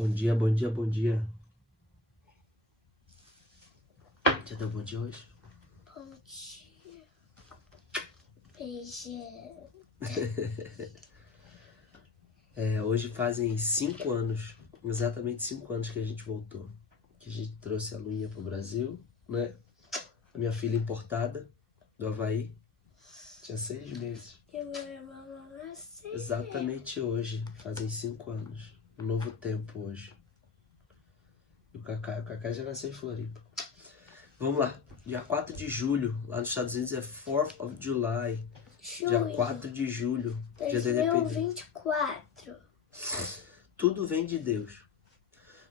Bom dia, bom dia, bom dia. Já deu bom dia hoje? Bom dia. Beijinho. Hoje fazem 5 anos, exatamente 5 anos que a gente voltou. Que a gente trouxe a Luinha pro Brasil, né? A minha filha importada do Havaí. Tinha 6 meses. E meu irmão nasceu. Exatamente hoje, fazem 5 anos. Um novo tempo hoje. E o Kaká já nasceu em Floripa. Vamos lá. Dia 4 de julho, lá nos Estados Unidos é 4th of July. Dia 4 de julho, dia da independência. 2024. Tudo vem de Deus.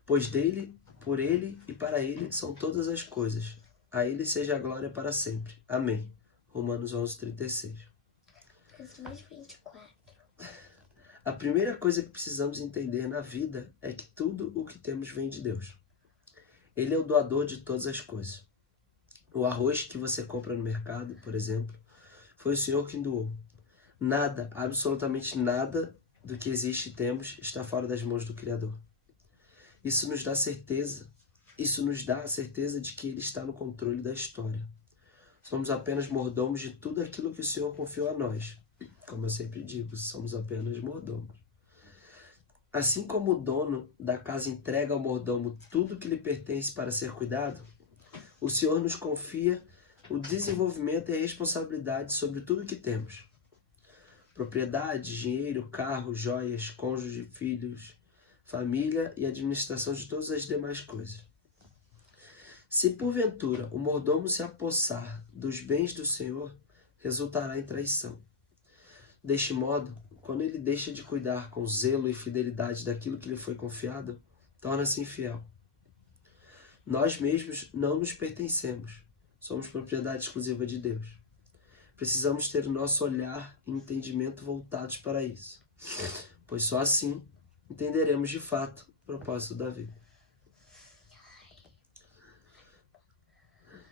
Pois dele, por ele e para ele são todas as coisas. A ele seja a glória para sempre. Amém. Romanos 11:36. 2024. A primeira coisa que precisamos entender na vida é que tudo o que temos vem de Deus. Ele é o doador de todas as coisas. O arroz que você compra no mercado, por exemplo, foi o Senhor quem doou. Nada, absolutamente nada do que existe e temos está fora das mãos do Criador. Isso nos dá a certeza de que Ele está no controle da história. Somos apenas mordomos de tudo aquilo que o Senhor confiou a nós. Como eu sempre digo, somos apenas mordomos. Assim como o dono da casa entrega ao mordomo tudo que lhe pertence para ser cuidado, o Senhor nos confia o desenvolvimento e a responsabilidade sobre tudo que temos. Propriedade, dinheiro, carro, joias, cônjuge, filhos, família e administração de todas as demais coisas. Se porventura o mordomo se apossar dos bens do Senhor, resultará em traição. Deste modo, quando ele deixa de cuidar com zelo e fidelidade daquilo que lhe foi confiado, torna-se infiel. Nós mesmos não nos pertencemos, somos propriedade exclusiva de Deus. Precisamos ter o nosso olhar e entendimento voltados para isso, pois só assim entenderemos de fato o propósito da vida.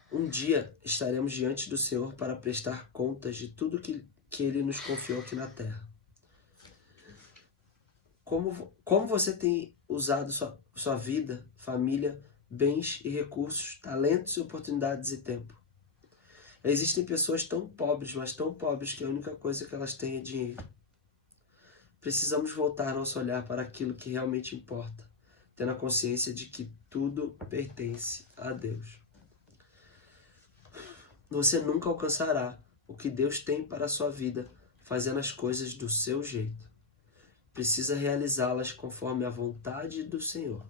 Um dia estaremos diante do Senhor para prestar contas de tudo que Ele nos confiou aqui na terra. Como você tem usado sua vida, família, bens e recursos, talentos e oportunidades e tempo? Existem pessoas tão pobres, mas tão pobres que a única coisa que elas têm é dinheiro. Precisamos voltar nosso olhar para aquilo que realmente importa, tendo a consciência de que tudo pertence a Deus. Você nunca alcançará o que Deus tem para a sua vida fazendo as coisas do seu jeito. Precisa realizá-las conforme a vontade do Senhor.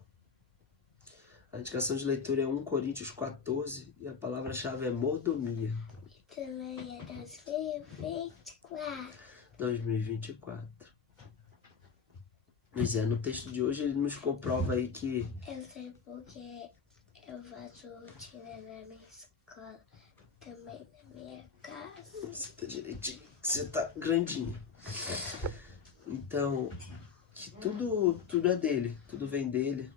A indicação de leitura é 1 Coríntios 14 e a palavra-chave é mordomia. E também é 2024. 2024. Pois é, no texto de hoje ele nos comprova aí que... Eu sei porque eu faço rotina na minha escola, também na minha casa. Você tá direitinho, você tá grandinho. Então, que tudo é dele, tudo vem dele,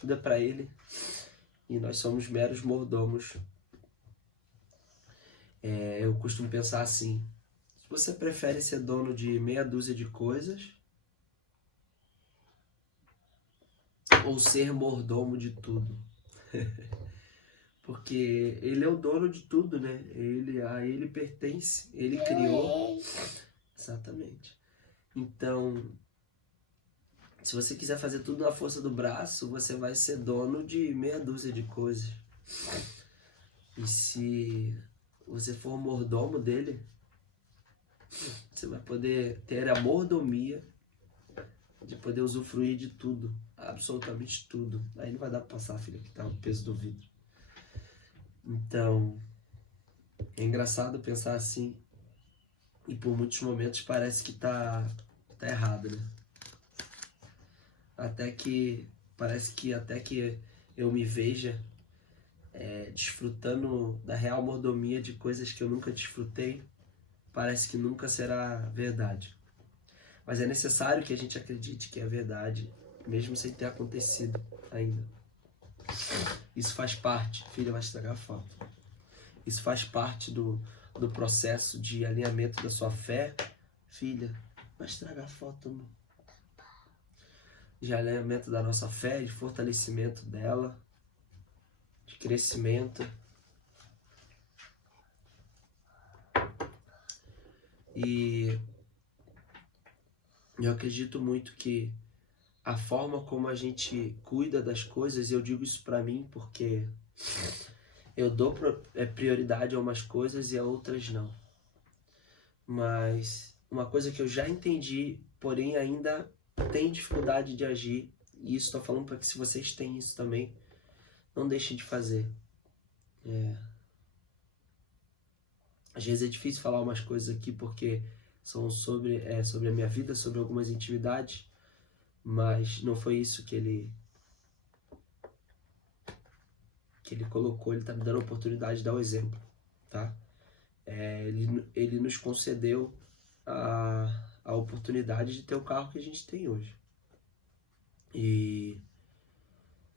tudo é para ele. E nós somos meros mordomos. Eu costumo pensar assim: você prefere ser dono de meia dúzia de coisas ou ser mordomo de tudo? Porque ele é o dono de tudo, né? A ele pertence, ele criou. Exatamente. Então, se você quiser fazer tudo na força do braço, você vai ser dono de meia dúzia de coisas. E se você for mordomo dele, você vai poder ter a mordomia de poder usufruir de tudo, absolutamente tudo. Aí não vai dar pra passar, filha, que tá o peso do vidro. Então, é engraçado pensar assim, e por muitos momentos parece que tá errado, né? Parece que até que eu me veja desfrutando da real mordomia de coisas que eu nunca desfrutei, parece que nunca será verdade. Mas é necessário que a gente acredite que é verdade, mesmo sem ter acontecido ainda. Isso faz parte, filha, vai estragar a foto. Isso faz parte do processo de alinhamento da sua fé. Filha, vai estragar a foto, amor. de alinhamento da nossa fé, de fortalecimento dela, de crescimento. E eu acredito muito que a forma como a gente cuida das coisas, eu digo isso pra mim porque eu dou prioridade a umas coisas e a outras não. Mas uma coisa que eu já entendi, porém ainda tenho dificuldade de agir, e isso estou falando para que se vocês têm isso também, não deixem de fazer. Às vezes é difícil falar umas coisas aqui porque são sobre a minha vida, sobre algumas intimidades, mas não foi isso que ele colocou. Ele está me dando a oportunidade de dar o exemplo, tá? Ele nos concedeu a oportunidade de ter o carro que a gente tem hoje. E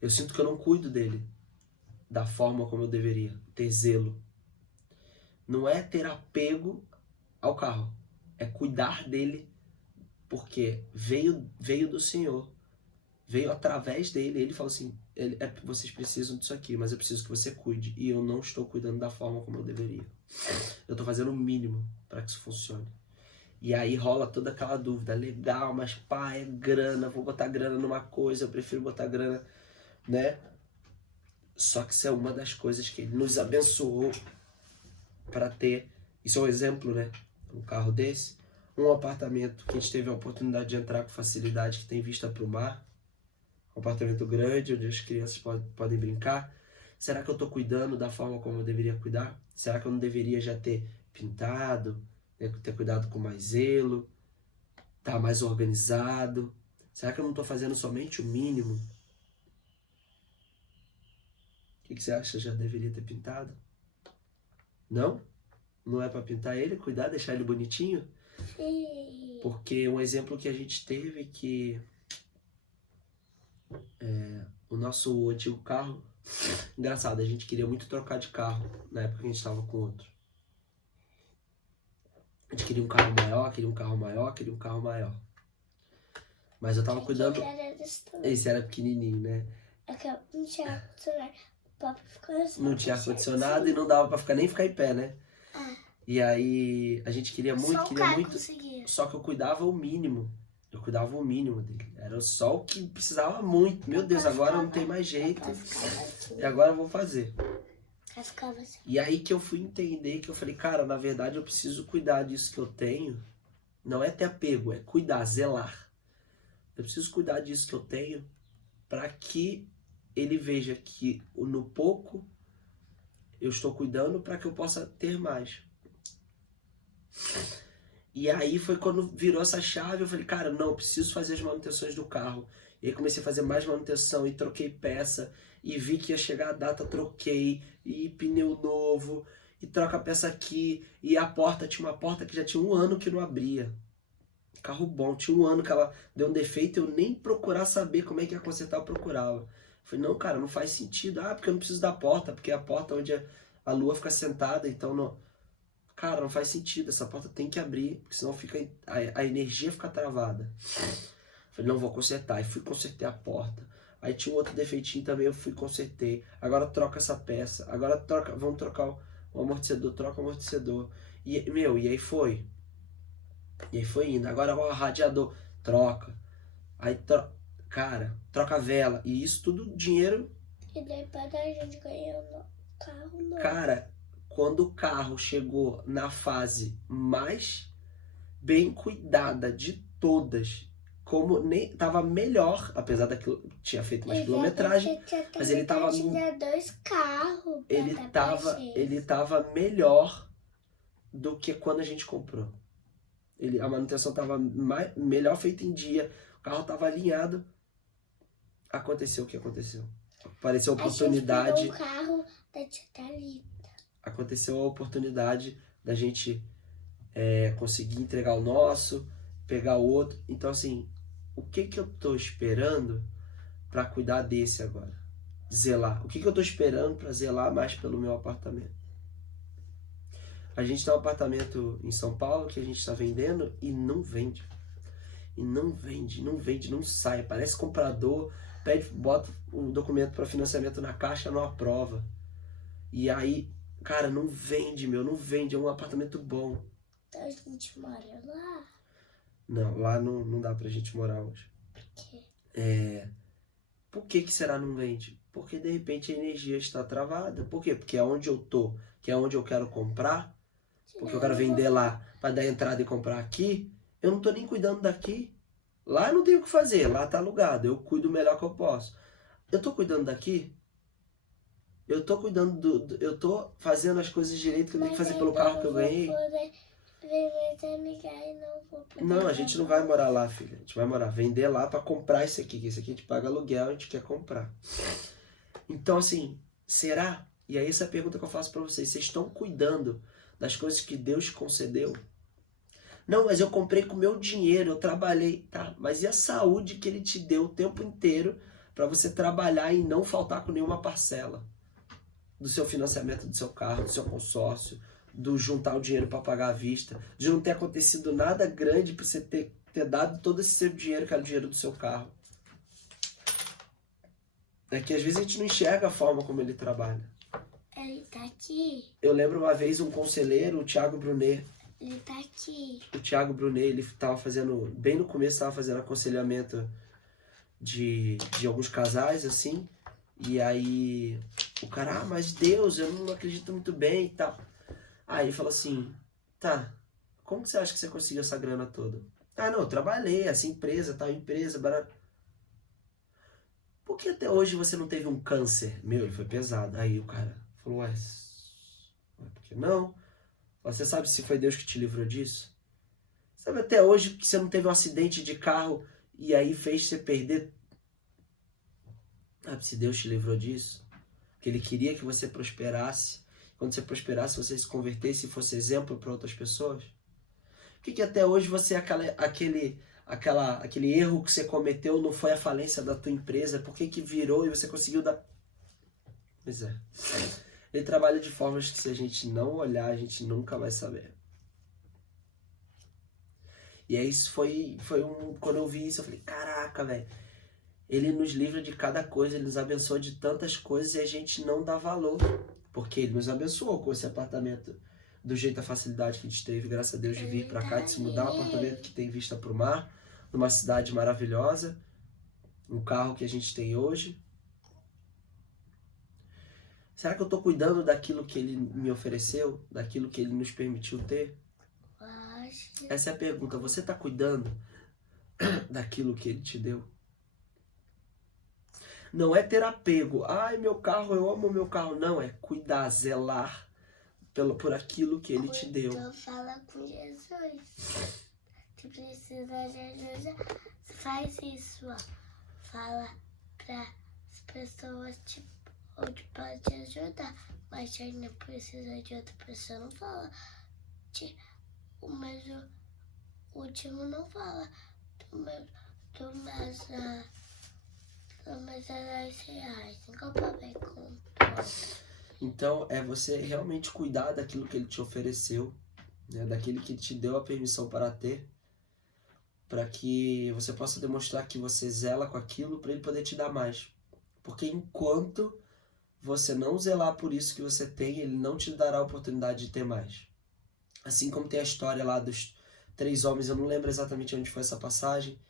eu sinto que eu não cuido dele da forma como eu deveria, ter zelo. Não é ter apego ao carro, é cuidar dele, porque veio do Senhor, veio através dele. Ele falou assim, vocês precisam disso aqui, mas eu preciso que você cuide, e eu não estou cuidando da forma como eu deveria. Eu estou fazendo o mínimo para que isso funcione. E aí rola toda aquela dúvida, legal, mas pá, é grana, vou botar grana numa coisa, eu prefiro botar grana, né? Só que isso é uma das coisas que ele nos abençoou para ter. Isso é um exemplo, né? Um carro desse, um apartamento que a gente teve a oportunidade de entrar com facilidade, que tem vista para o mar, um apartamento grande, onde as crianças podem brincar. Será que eu estou cuidando da forma como eu deveria cuidar? Será que eu não deveria já ter pintado, ter cuidado com mais zelo, estar mais organizado? Será que eu não estou fazendo somente o mínimo? O que você acha? Já deveria ter pintado? Não? Não é para pintar ele, cuidar, deixar ele bonitinho? Sim. Porque um exemplo que a gente teve que o nosso antigo carro, engraçado, a gente queria muito trocar de carro na época que a gente estava com outro. A gente queria um carro maior, queria um carro maior, queria um carro maior. Mas eu tava cuidando... Esse era pequenininho, né? Não tinha ar-condicionado. Não tinha ar-condicionado e não dava pra nem ficar em pé, né? E aí a gente queria muito, só que eu cuidava o mínimo. Eu cuidava o mínimo dele. Era só o que precisava muito. Meu Deus, agora não tem mais jeito. E agora eu vou fazer. E aí que eu fui entender, que eu falei, cara, na verdade eu preciso cuidar disso que eu tenho. Não é ter apego, é cuidar, zelar. Eu preciso cuidar disso que eu tenho para que ele veja que no pouco eu estou cuidando para que eu possa ter mais. E aí foi quando virou essa chave, eu falei, cara, não, eu preciso fazer as manutenções do carro. E aí comecei a fazer mais manutenção e troquei peça. E vi que ia chegar a data, troquei. E pneu novo. E troca a peça aqui. E a porta, tinha uma porta que já tinha 1 ano que não abria. Carro bom, tinha 1 ano que ela deu um defeito. Eu nem procurar saber como é que ia consertar, eu procurava. Eu falei, não, cara, não faz sentido. Ah, porque eu não preciso da porta. Porque é a porta onde a lua fica sentada, então não... Cara, não faz sentido, essa porta tem que abrir, porque senão fica, a energia fica travada. Falei, não, vou consertar. Aí fui consertei a porta. Aí tinha um outro defeitinho também, eu fui consertei. Agora troca essa peça. Agora vamos trocar o amortecedor, troca o amortecedor. E, e aí foi. E aí foi indo. Agora o radiador, troca. Aí, cara, troca a vela. E isso tudo dinheiro. E depois a gente ganhou um carro novo. Cara, quando o carro chegou na fase mais bem cuidada de todas, como nem tava melhor, apesar daquilo tinha feito mais quilometragem, mas ele tava tinha 2 carros. Ele tava melhor do que quando a gente comprou. A manutenção tava melhor feita em dia, o carro tava alinhado. Aconteceu o que aconteceu. Apareceu a oportunidade. A gente pegou o carro da tia Thalita. Aconteceu a oportunidade da gente conseguir entregar o nosso, pegar o outro. Então, assim, o que eu tô esperando para cuidar desse agora? Zelar. O que eu tô esperando para zelar mais pelo meu apartamento? A gente tem um apartamento em São Paulo que a gente está vendendo e não vende. e não vende, não sai. Parece comprador, bota o documento para financiamento na caixa, não aprova. E aí, cara, não vende, não vende. É um apartamento bom. Então a gente mora lá. Não, lá não dá pra gente morar hoje. Por quê? Por que será não vende? Porque de repente a energia está travada. Por quê? Porque é onde eu tô, que é onde eu quero comprar, porque eu quero vender lá para dar entrada e comprar aqui, eu não tô nem cuidando daqui. Lá eu não tenho o que fazer, lá tá alugado, eu cuido o melhor que eu posso. Eu tô cuidando daqui? Eu tô cuidando eu tô fazendo as coisas direito que eu tenho que fazer pelo carro que eu ganhei? Não, a gente não vai morar lá, filha. A gente vai vender lá para comprar isso aqui. Que isso aqui a gente paga aluguel, a gente quer comprar. Então, assim, será? E aí essa é a pergunta que eu faço para vocês. Vocês estão cuidando das coisas que Deus concedeu? Não, mas eu comprei com o meu dinheiro, eu trabalhei. Tá, mas e a saúde que Ele te deu o tempo inteiro para você trabalhar e não faltar com nenhuma parcela? Do seu financiamento do seu carro, do seu consórcio, do juntar o dinheiro para pagar à vista, de não ter acontecido nada grande para você ter dado todo esse seu dinheiro, que era o dinheiro do seu carro. É que às vezes a gente não enxerga a forma como ele trabalha. Ele tá aqui. Eu lembro uma vez um conselheiro, o Thiago Brunet. Ele tá aqui. O Thiago Brunet, ele estava fazendo, bem no começo, estava fazendo aconselhamento de alguns casais, assim. E aí o cara, mas Deus, eu não acredito muito bem e tal. Aí ele falou assim, tá, como que você acha que você conseguiu essa grana toda? Ah, não, eu trabalhei, essa empresa, tal empresa, barará. Por que até hoje você não teve um câncer? Ele foi pesado. Aí o cara falou, ué, por que não? Você sabe se foi Deus que te livrou disso? Sabe até hoje que você não teve um acidente de carro e aí fez você perder? Sabe se Deus te livrou disso? Que Ele queria que você prosperasse. Quando você prosperasse, você se convertesse e fosse exemplo para outras pessoas? Por que até hoje você aquele erro que você cometeu não foi a falência da tua empresa? Por que virou e você conseguiu dar... Pois é. Ele trabalha de formas que se a gente não olhar, a gente nunca vai saber. E aí isso foi quando eu vi isso, eu falei, caraca, velho. Ele nos livra de cada coisa, Ele nos abençoa de tantas coisas e a gente não dá valor. Porque Ele nos abençoou com esse apartamento do jeito, a facilidade que a gente teve, graças a Deus, de vir pra cá, de se mudar, um apartamento que tem vista pro mar, numa cidade maravilhosa, um carro que a gente tem hoje. Será que eu tô cuidando daquilo que Ele me ofereceu, daquilo que Ele nos permitiu ter? Essa é a pergunta. Você tá cuidando daquilo que Ele te deu? Não é ter apego. Ai, meu carro, eu amo meu carro. Não, é cuidar, zelar por aquilo que Ele te deu. Então fala com Jesus. Se precisa de ajuda, faz isso, ó. Fala para as pessoas onde pode te ajudar. Mas se ainda precisa de outra pessoa, não fala. Mas o último não fala. Do mais R$10. Igual o papai contou. Então, é você realmente cuidar daquilo que Ele te ofereceu, né? Daquele que te deu a permissão para ter, para que você possa demonstrar que você zela com aquilo para Ele poder te dar mais. Porque enquanto você não zelar por isso que você tem, Ele não te dará a oportunidade de ter mais. Assim como tem a história lá dos 3 homens, eu não lembro exatamente onde foi essa passagem,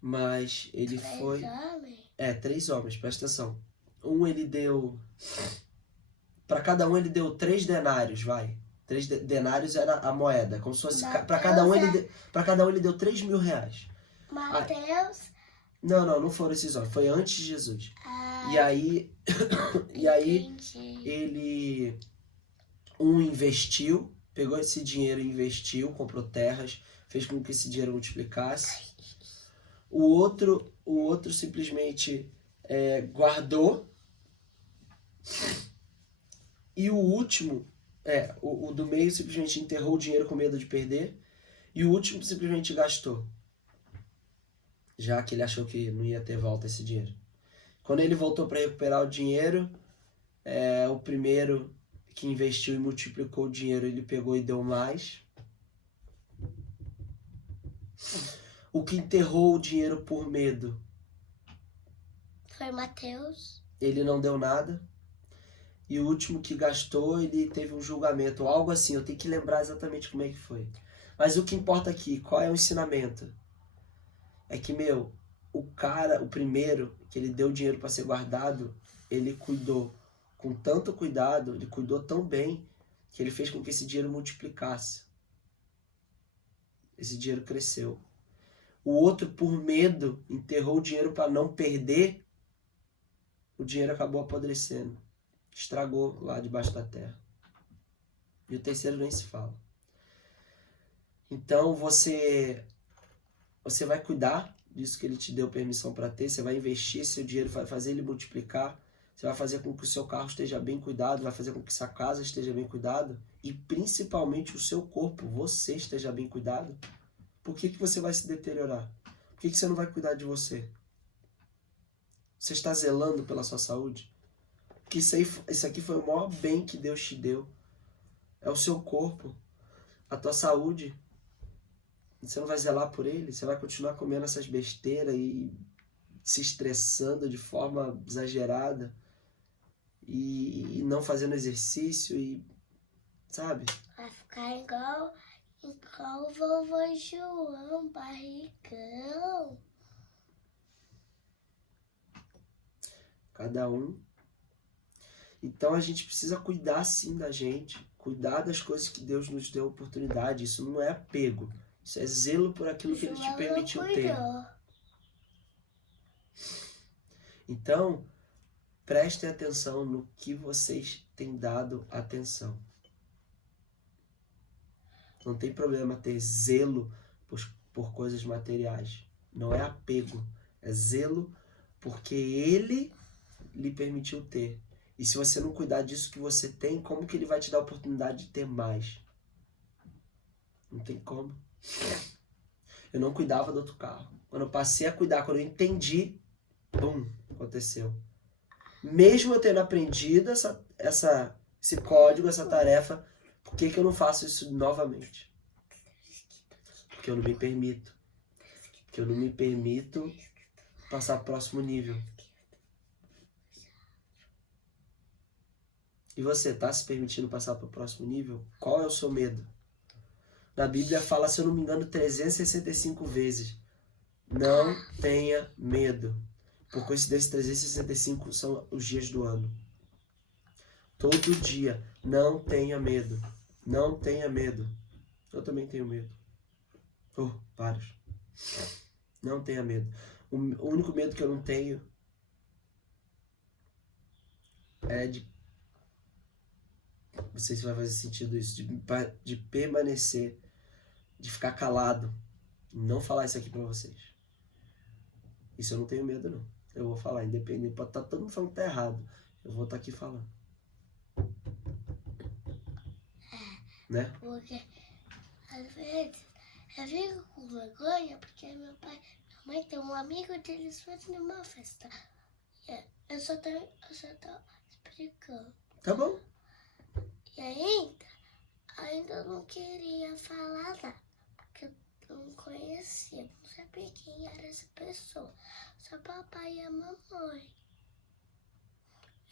mas ele foi... 3 homens, presta atenção. Ele deu... Para cada um ele deu 3 denários, vai. 3 denários era a moeda, como se fosse... Para cada um ele deu 3 mil reais. Mateus? Não foram esses homens, foi antes de Jesus. E aí ele investiu, pegou esse dinheiro e investiu, comprou terras, fez com que esse dinheiro multiplicasse. O outro simplesmente guardou. E o último, o do meio simplesmente enterrou o dinheiro com medo de perder. E o último simplesmente gastou, já que ele achou que não ia ter volta esse dinheiro. Quando ele voltou para recuperar o dinheiro, o primeiro que investiu e multiplicou o dinheiro, ele pegou e deu mais. O que enterrou o dinheiro por medo, Foi Mateus. ele não deu nada. E o último que gastou, ele teve um julgamento, ou algo assim. Eu tenho que lembrar exatamente como é que foi. Mas o que importa aqui, qual é o ensinamento? É que, o cara, o primeiro, que ele deu dinheiro para ser guardado, ele cuidou com tanto cuidado, ele cuidou tão bem, que ele fez com que esse dinheiro multiplicasse. Esse dinheiro cresceu. O outro, por medo, enterrou o dinheiro para não perder, o dinheiro acabou apodrecendo. Estragou lá debaixo da terra. E o terceiro nem se fala. Então você vai cuidar disso que ele te deu permissão para ter, você vai investir seu dinheiro, vai fazer ele multiplicar, você vai fazer com que o seu carro esteja bem cuidado, vai fazer com que sua casa esteja bem cuidado e principalmente o seu corpo, você esteja bem cuidado. Por que você vai se deteriorar? Por que você não vai cuidar de você? Você está zelando pela sua saúde? Porque isso aqui foi o maior bem que Deus te deu. É o seu corpo, a tua saúde. Você não vai zelar por ele? Você vai continuar comendo essas besteiras e se estressando de forma exagerada e não fazendo exercício e, sabe? Vai ficar igual o vovô João, barrigão. Cada um. Então a gente precisa cuidar sim da gente, cuidar das coisas que Deus nos deu oportunidade. Isso não é apego, isso é zelo por aquilo que Ele te permitiu ter. Então, prestem atenção no que vocês têm dado atenção. Não tem problema ter zelo por coisas materiais. Não é apego, é zelo porque Ele lhe permitiu ter. E se você não cuidar disso que você tem, como que ele vai te dar a oportunidade de ter mais? Não tem como. Eu não cuidava do outro carro. Quando eu passei a cuidar, quando eu entendi, bum, aconteceu. Mesmo eu tendo aprendido esse código, essa tarefa, por que eu não faço isso novamente? Porque eu não me permito. Porque eu não me permito passar para o próximo nível. E você está se permitindo passar para o próximo nível? Qual é o seu medo? Na Bíblia fala, se eu não me engano, 365 vezes. Não tenha medo. Por coincidência, 365 são os dias do ano. Todo dia. Não tenha medo. Não tenha medo. Eu também tenho medo. Vários. Não tenha medo. O único medo que eu não tenho é de... Não sei se vai fazer sentido isso. De permanecer. De ficar calado. Não falar isso aqui pra vocês. Isso eu não tenho medo, não. Eu vou falar, independente. Pode estar todo mundo falando que tá errado. Eu vou estar aqui falando. Né? Porque, às vezes, eu fico com vergonha porque minha mãe tem um amigo deles fazendo uma festa. Eu só tô explicando. Tá bom. E ainda não queria falar nada. Porque eu não conhecia, não sabia quem era essa pessoa. Só papai e a mamãe.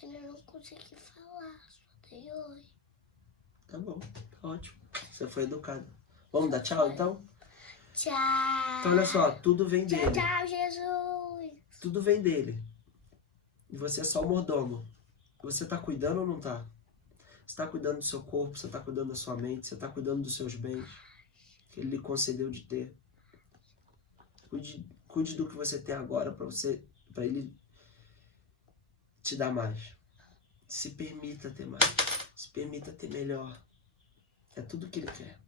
Ainda não consegui falar, só dei oi. Tá bom, tá ótimo. Você foi educado. Vamos dar tchau, então? Tchau. Então, olha só, tudo vem dele. Tchau, Jesus. Tudo vem dele. E você é só o mordomo. Você tá cuidando ou não tá? Você tá cuidando do seu corpo, você tá cuidando da sua mente, você tá cuidando dos seus bens que ele lhe concedeu de ter. Cuide do que você tem agora para ele te dar mais. Se permita ter mais. Se permita ter melhor. É tudo que ele quer.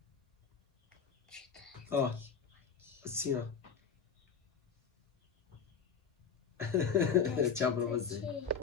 Ó, assim, ó. Tchau pra você.